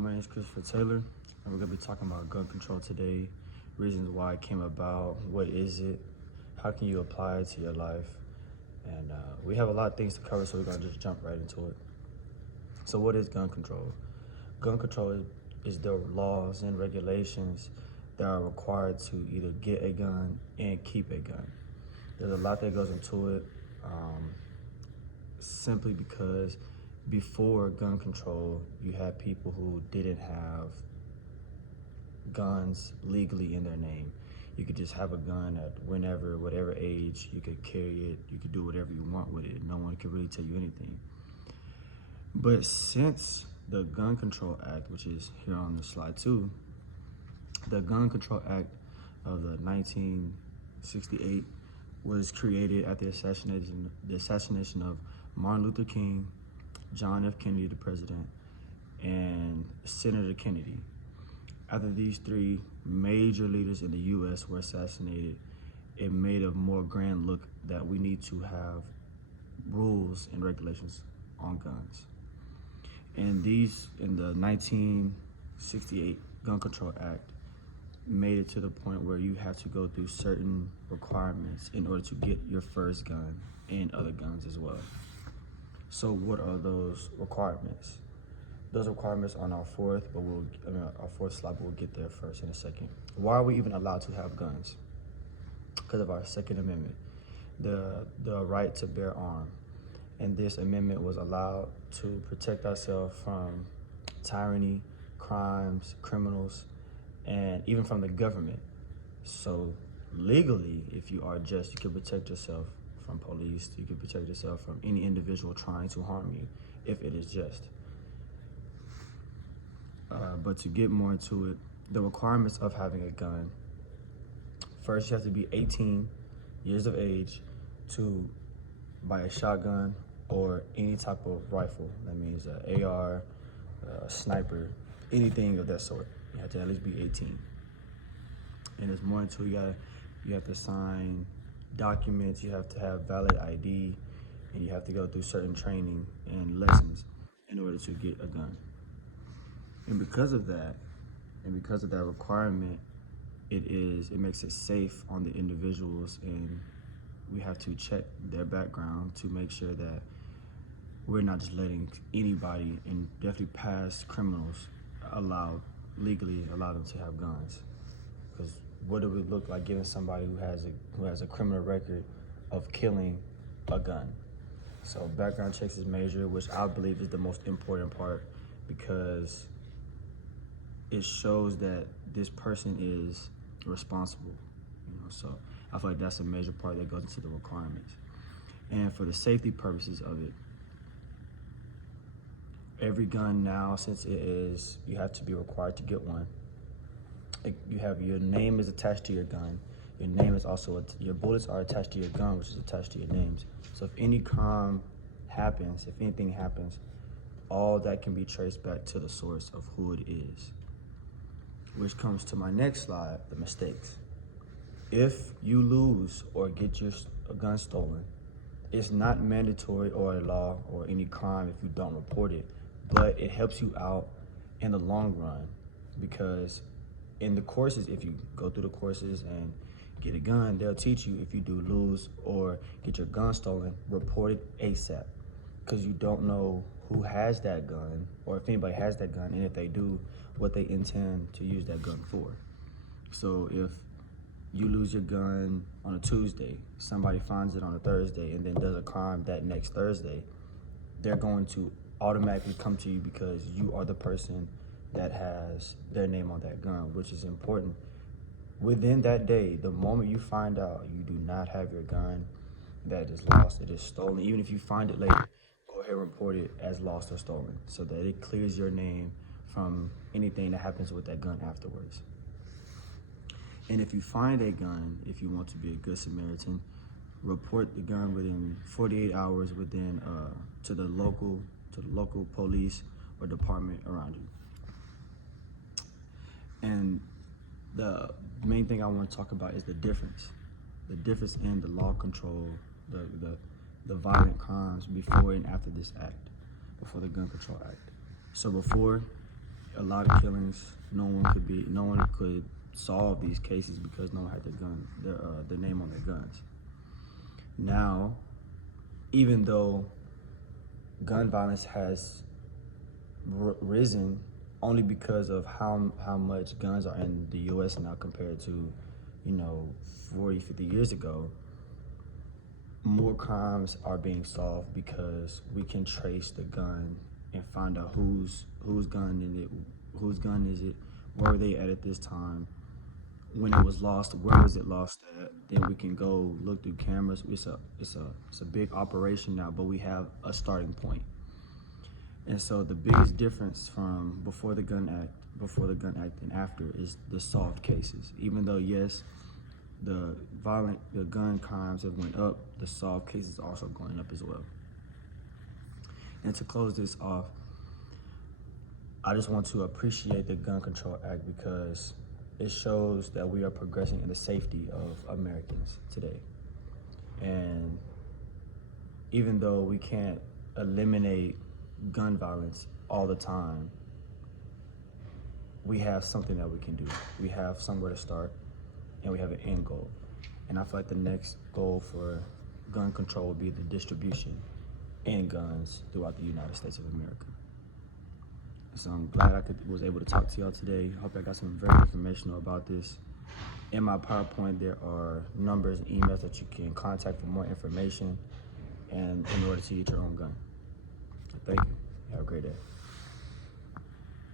My name is Christopher Taylor, and we're going to be talking about gun control today, reasons why it came about, what is it, how can you apply it to your life, and we have a lot of things to cover, so we're going to just jump right into it. So what is gun control? Gun control is the laws and regulations that are required to either get a gun and keep a gun. There's a lot that goes into it, simply because before gun control, you had people who didn't have guns legally in their name. You could just have a gun at whenever, whatever age, you could carry it, you could do whatever you want with it. No one could really tell you anything. But since the Gun Control Act, which is here on the slide too, the Gun Control Act of the 1968 was created at the assassination of Martin Luther King, John F. Kennedy, the president, and Senator Kennedy. After these three major leaders in the U.S. were assassinated, it made a more grand look that we need to have rules and regulations on guns. And these, in the 1968 Gun Control Act, made it to the point where you have to go through certain requirements in order to get your first gun and other guns as well. So what are those requirements? Those requirements are on our fourth slide, but we'll get there first in a second. Why are we even allowed to have guns? Because of our Second Amendment, the right to bear arms. And this amendment was allowed to protect ourselves from tyranny, crimes, criminals, and even from the government. So legally, if you are just, you can protect yourself from police, you can protect yourself from any individual trying to harm you if it is just. But to get more into it, the requirements of having a gun: first, you have to be 18 years of age to buy a shotgun or any type of rifle. That means an AR, sniper, anything of that sort. You have to at least be 18. And there's more into it. You have to sign documents, you have to have valid ID, and you have to go through certain training and lessons in order to get a gun. And because of that requirement, it makes it safe on the individuals, and we have to check their background to make sure that we're not just letting anybody, and definitely past criminals, legally allow them to have guns. Because what do we look like giving somebody who has a criminal record of killing a gun? So background checks is major, which I believe is the most important part, because it shows that this person is responsible. So I feel like that's a major part that goes into the requirements. And for the safety purposes of it, every gun now, since you have to be required to get one, you have your name is attached to your gun. Your name is also, your bullets are attached to your gun, which is attached to your names. So if any crime happens, if anything happens, all that can be traced back to the source of who it is. Which comes to my next slide, the mistakes. If you lose or get your gun stolen, it's not mandatory or a law or any crime if you don't report it, but it helps you out in the long run, because in the courses, if you go through the courses and get a gun, they'll teach you, if you do lose or get your gun stolen, report it ASAP, because you don't know who has that gun, or if anybody has that gun, and if they do, what they intend to use that gun for. So if you lose your gun on a Tuesday, somebody finds it on a Thursday, and then does a crime that next Thursday, they're going to automatically come to you because you are the person that has their name on that gun, which is important. Within that day, the moment you find out you do not have your gun, that is lost, it is stolen. Even if you find it later, go ahead and report it as lost or stolen, so that it clears your name from anything that happens with that gun afterwards. And if you find a gun, if you want to be a good Samaritan, report the gun within 48 hours to the local police or department around you. And the main thing I want to talk about is the difference in the law control, the violent crimes before and after this act, before the Gun Control Act. So before, a lot of killings. No one could solve these cases because no one had their name on their guns. Now, even though gun violence has risen only because of how much guns are in the U.S. now compared to, 40, 50 years ago, more crimes are being solved because we can trace the gun and find out whose gun is it, where were they at this time, when it was lost, where was it lost at. Then we can go look through cameras. It's a big operation now, but we have a starting point. And so the biggest difference from before the gun act and after is the solved cases. Even though yes, the gun crimes have went up, the solved cases also going up as well. And to close this off, I just want to appreciate the Gun Control Act because it shows that we are progressing in the safety of Americans today. And even though we can't eliminate gun violence all the time, we have something that we can do. We have somewhere to start, and we have an end goal. And I feel like the next goal for gun control would be the distribution and guns throughout the United States of America. So I'm glad I was able to talk to y'all today. Hope I got some very informational about this. In my PowerPoint, there are numbers and emails that you can contact for more information and in order to get your own gun. Thank you. Have a great day.